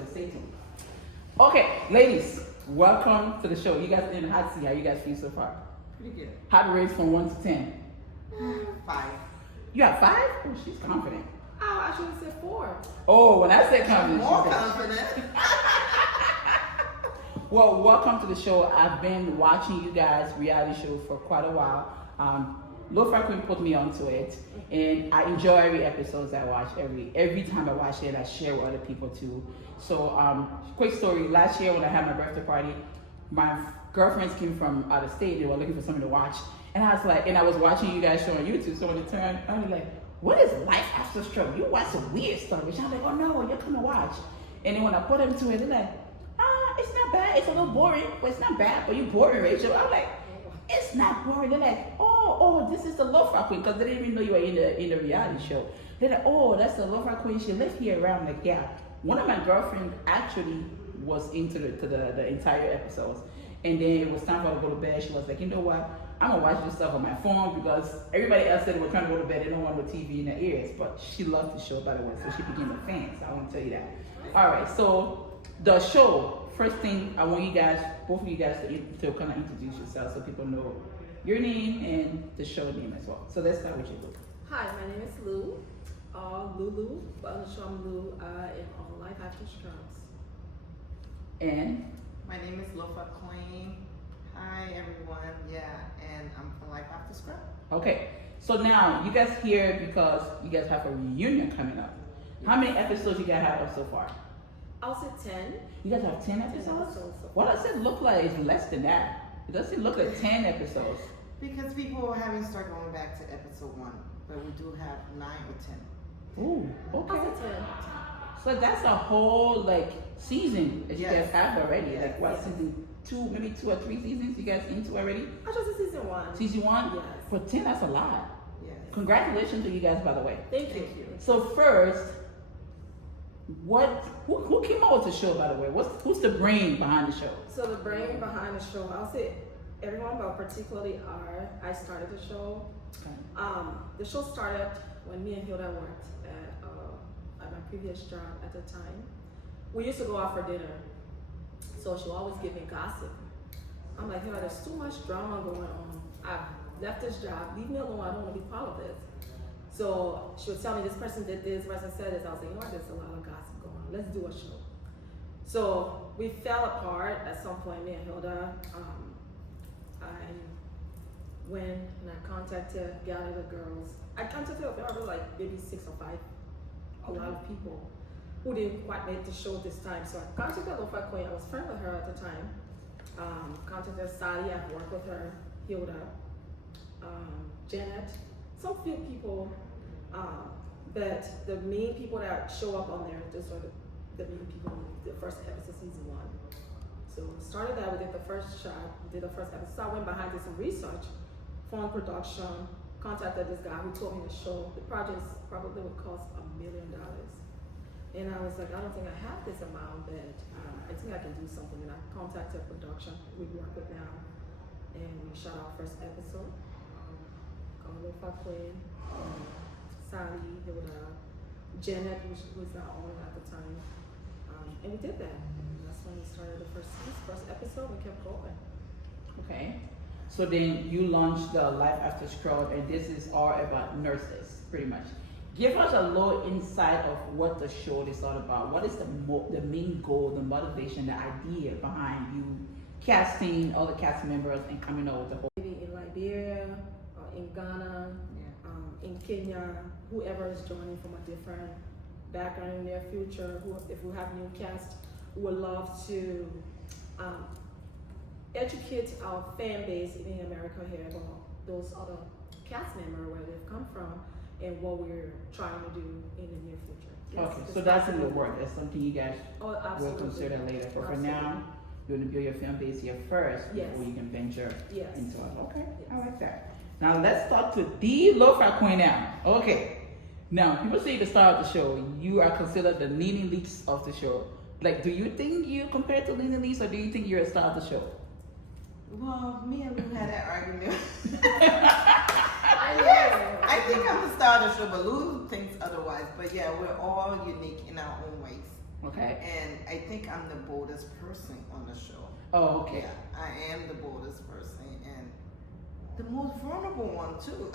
So stay tuned. Okay, ladies, welcome to the show. You guys in the hot seat. How you guys feel so far? Pretty good. How to rate from 1 to 10? 5. You got 5? Oh, she's confident. Oh, I should have said 4. Oh, when I said confident, More she said. confident. Well, welcome to the show. I've been watching you guys' reality show for quite a while. Lo-Fi Queen put me onto it, and I enjoy every episode I watch. Every time I watch it, I share with other people too. So, quick story. Last year when I had my birthday party, my girlfriends came from out of state. They were looking for something to watch, and I was like, and I was watching you guys show on YouTube. So when it turned, I was like, "What is life after stroke? You watch some weird stuff." And I was like, "Oh no, you're gonna watch." And then when I put them to it, they're like, "It's not bad. It's a little boring, but it's not bad. But you boring, Rachel." I'm like, "It's not boring." They're like, "Oh, this is the Lo-Fi Queen," because they didn't even know you were in the reality show. They're like, "Oh, that's the Lo-Fi Queen. She lived here around." I'm like, yeah. One of my girlfriends actually was into the entire episodes, and then it was time for her to go to bed. She was like, "You know what? I'm gonna watch this stuff on my phone because everybody else said they were trying to go to bed. They don't want no TV in their ears." But she loved the show, by the way, so she became a fan. So I want to tell you that. All right, so the show. First thing, I want you guys, both of you guys, to kind of introduce yourselves so people know your name and the show name as well. So let's start with you, Lou. Hi, my name is Lou. Lulu, but on the show I'm Lou. I am on Life After Strokes. And My name is Lo-Fi Queen. Hi everyone. Yeah, and I'm from Life After Scrub. okay, so now you guys here because you guys have a reunion coming up. How many episodes you guys have up so far? I'll say 10. You guys have 10 episodes? What does it look like? It's less than that. It doesn't look like 10 episodes. Because people haven't started going back to episode 1, but we do have 9 or 10. Ooh, I'll okay. say 10. So that's a whole like season that you Yes. guys have already. Yes. Like what, Yes. season 2, maybe 2 or 3 seasons you guys into already? I should say season 1. Season 1? Yes. For 10, that's a lot. Yes. Congratulations to you guys, by the way. Thank you. Thank you. So first, who came up with the show, by the way? Who's the brain behind the show? So the brain behind the show, I'll say everyone, but particularly I started the show. The show started when me and Hilda worked at my previous job at the time. We used to go out for dinner, so she'll always give me gossip. I'm like, Hilda, there's too much drama going on. I've left this job. Leave me alone. I don't want to be part of this. So she would tell me this person did this, person said this. I was like, you know what? There's a lot of gossip going on. Let's do a show. So we fell apart at some point, me and Hilda. I went and I gathered the girls. I contacted probably like maybe 6 or 5, a lot of people who didn't quite make the show this time. So I contacted Lo-Fi Queen. I was friends with her at the time. Contacted Sally. I've worked with her. Hilda, Janet. Some few people, but the main people that show up on there, those are the main people in the first episode, season 1. So started that, we did the first shot, we did the first episode. So I went behind, did some research, phone production, contacted this guy who told me the show, the project probably would cost $1 million. And I was like, I don't think I have this amount, but I think I can do something. And I contacted production we work with now, and we shot our first episode. Lo-Fi Queen, Sally, Hilda, Janet, who was not on at the time, and we did that. And that's when we started the first episode. We kept going. Okay. So then you launched the Life After Scrub, and this is all about nurses, pretty much. Give us a little insight of what the show is all about. What is the main goal, the motivation, the idea behind you casting all the cast members and coming up with the whole? Maybe in Liberia, in Ghana, in Kenya, whoever is joining from a different background in their future, if we have new cast, we would love to educate our fan base in America here about those other cast members, where they've come from, and what we're trying to do in the near future. Yes, Okay, so that's in the work. That's something you guys will absolutely. consider later. But for Absolutely. now, you want to build your fan base here first Yes. before you can venture Yes. into it. Okay, Yes. I like that. Now let's talk to the Lo-Fi Queen now. Okay. Now, people say at the start of the show, you are considered the Nene Leakes of the show. Like, do you think you compared to Nene Leakes, or do you think you're a star of the show? Well, me and Lou had that argument. I know. Yes, I think I'm the star of the show, but Lou thinks otherwise. But yeah, we're all unique in our own ways. Okay. And I think I'm the boldest person on the show. Oh, okay. Yeah, I am the boldest person and the most vulnerable one too.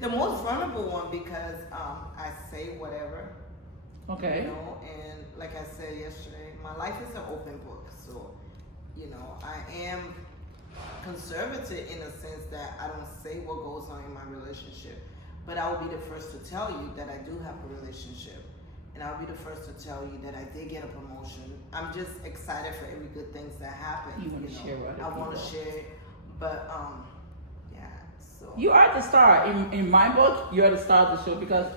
The most vulnerable one because I say whatever. Okay. You know, and like I said yesterday, my life is an open book. So, you know, I am conservative in a sense that I don't say what goes on in my relationship. But I will be the first to tell you that I do have a relationship. And I'll be the first to tell you that I did get a promotion. I'm just excited for every good things that happen. You want to share what I want to share it. But, yeah, so. You are the star. In my book, you're the star of the show because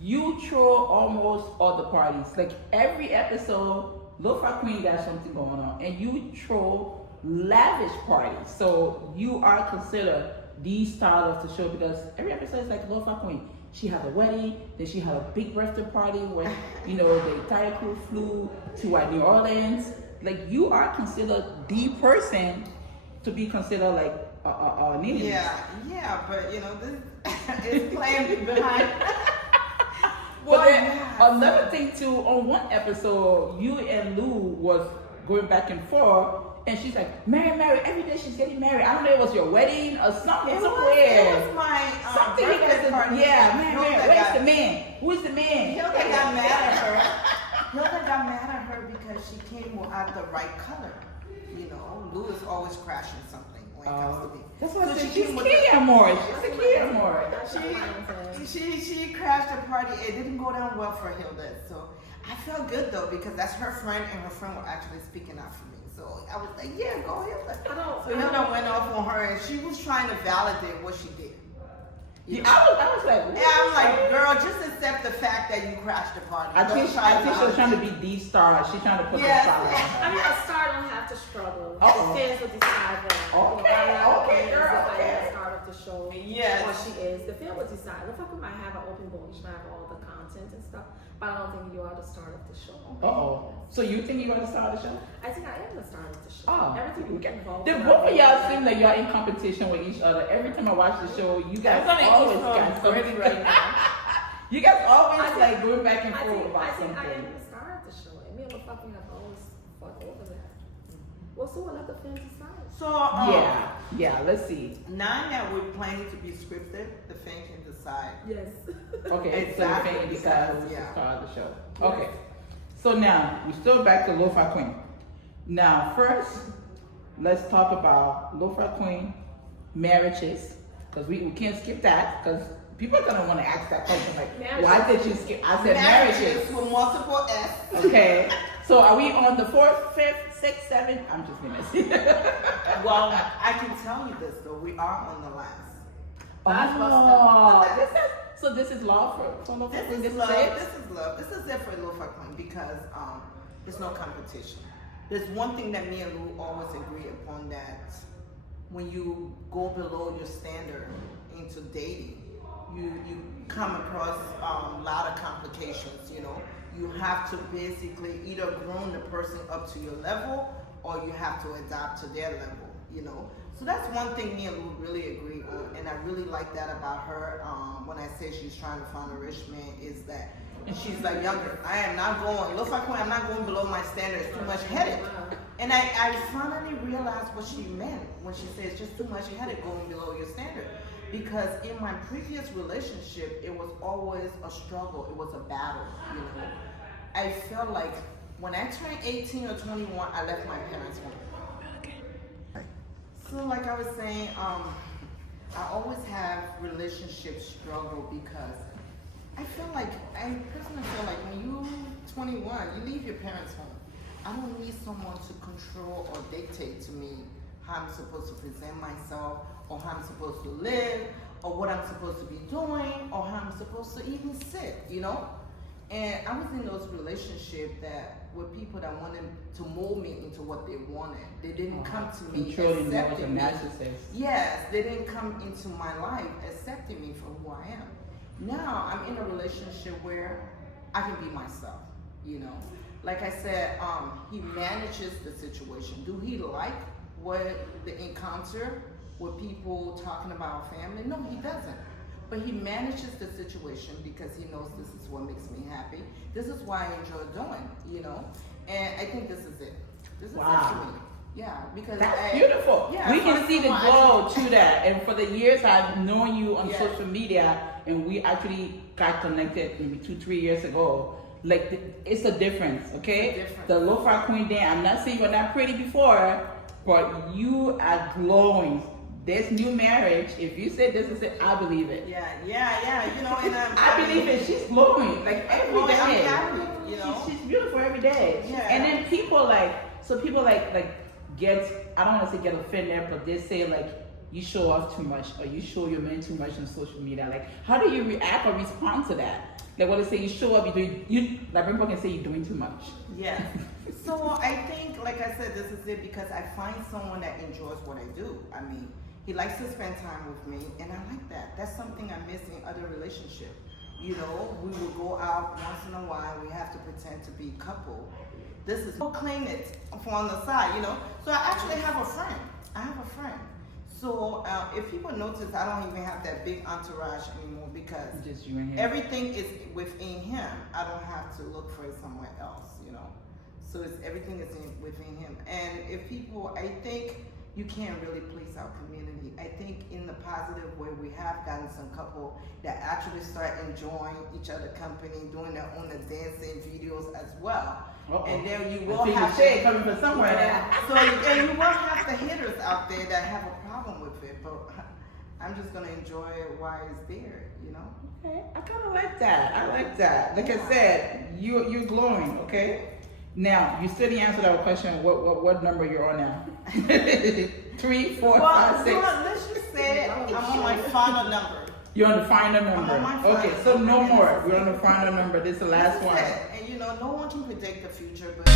you throw almost all the parties. Like every episode, Lo-Fi Queen got something going on. And you throw lavish parties. So you are considered the star of the show because every episode is like Lo-Fi Queen. She had a wedding, then she had a big birthday party where, you know, the entire crew flew to New Orleans. Like you are considered the person to be considered like a name. Yeah, but you know, this is playing behind. But then another thing too, on one episode, you and Lou was going back and forth, and she's like, Mary, every day she's getting married. I don't know if it was your wedding or something. It somewhere. was my Something you birthday guys party. yeah, Mary, Hilda where's got- the man? Who's the man? Hilda got mad at her. Hilda got mad at her because she came without the right color. You know, Lou is always crashing something when it comes to me. That's why I So said she she's came with Kia Moore. She's a Kia Moore. She crashed the party. It didn't go down well for Hilda. So I felt good though because that's her friend and her friend were actually speaking out for me. So I was like, yeah, go Hilda. So Hilda went off on her and she was trying to validate what she did. You know? I was like, And I'm like, girl, just accept the fact that you crashed the party. I think she was trying to be the star. She's trying to put the star on I her. mean, a star don't have to struggle. Uh-oh. The fans will decide that. Okay, girl, If I okay. am the star of the show, Yes. or she is, the fan will decide. If I might have an open book, she might have all the content and stuff, but I don't think you are the star of the show. Uh-oh. So you think you're gonna star of the show? I think I am the star of the show. Oh, Everything okay. involved. The both of y'all seem like y'all in competition with each other. Every time I watch the show, you guys always got something right now. You guys always I think- like going back and I forth think about I something. am the star of the show, and me and my fucking have always fought over that. Well, so what let the fans decide? So Yeah. Let's see. now that we're planning to be scripted, the fan can decide. Yes. Okay, Exactly, so you're saying because because, it's yeah. the star of the show. Okay. So now we're still back to Lo-Fi Queen. Now first, let's talk about Lo-Fi Queen marriages because we can't skip that because people are gonna want to ask that question like, why did you skip? I said marriages. with multiple S. Okay. So are we on the 4th, 5th, 6th, 7th? I'm just gonna Well, I can tell you this though, we are on the last. So this is love for Lo-Fi Queen. This is This love. it? This is love. This is it for Lo-Fi Queen because there's no competition. There's one thing that me and Lou always agree upon that when you go below your standard into dating, you come across a lot of complications. You know, you have to basically either groom the person up to your level or you have to adapt to their level. You know. So that's one thing me and Lou really agree on, and I really like that about her. When I say she's trying to find a rich man, is that she's like younger. I am not going. Looks like I'm not going below my standards. Too much headed, and I finally realized what she meant when she says just too much headed going below your standard. Because in my previous relationship, it was always a struggle. It was a battle. You know, I felt like when I turned 18 or 21, I left my parents' home. So like I was saying, I always have relationship struggle because I personally feel like when you're 21, you leave your parents' home. I don't need someone to control or dictate to me how I'm supposed to present myself or how I'm supposed to live or what I'm supposed to be doing or how I'm supposed to even sit, you know? And I was in those relationships that with people that wanted to mold me into what they wanted. They didn't come to me Controlling you as a accepting me. narcissist. Yes, they didn't come into my life accepting me for who I am. Now I'm in a relationship where I can be myself, you know. Like I said, he manages the situation. Do he like what the encounter with people talking about family? No, he doesn't. but he manages the situation because he knows this is what makes me happy. This is why I enjoy doing, you know. And I think this is it. This is it for me. Yeah, because that's beautiful. Yeah, we can see the glow to that. And for the years I've known you on social media, and we actually got connected maybe 2-3 years ago. Like it's a difference, okay? The Lo-Fi Queen thing. I'm not saying you're not pretty before, but you are glowing. This new marriage, if you say this is it, I believe it. Yeah. You know, and I believe it. She's glowing like every day. I'm happy, you know. She's beautiful every day. Yeah. And then people get, I don't want to say get offended, but they say like you show off too much or you show your man too much on social media. Like, how do you react or respond to that? Like when they say you show up, like people can say you're doing too much. Yeah. So I think, like I said, this is it because I find someone that enjoys what I do. I mean, he likes to spend time with me, and I like that. That's something I miss in other relationships. You know, we will go out once in a while. We have to pretend to be a couple. This is, we'll claim it on the side, you know. So I actually have a friend. So if people notice, I don't even have that big entourage anymore because just you and him. Everything is within him. I don't have to look for it somewhere else, you know. So everything is within him. And if people, I think you can't really please our community. I think in the positive way, we have gotten some couple that actually start enjoying each other company, doing their own dancing videos as well. Uh-oh. And then you will have shade coming from somewhere. So and you will have the hitters out there that have a problem with it, but I'm just gonna enjoy it while it's there, you know. Okay, I kind of like that. I like that. Like I said, you're glowing. Okay. Now you still didn't answer our question. What number you're on now? 3, 4, 5, 6. Let's just say I'm on my final number. You're on the final number. I'm on my final okay, so no number. more. We're on the final number. This is the last one. And you know, no one can predict the future, but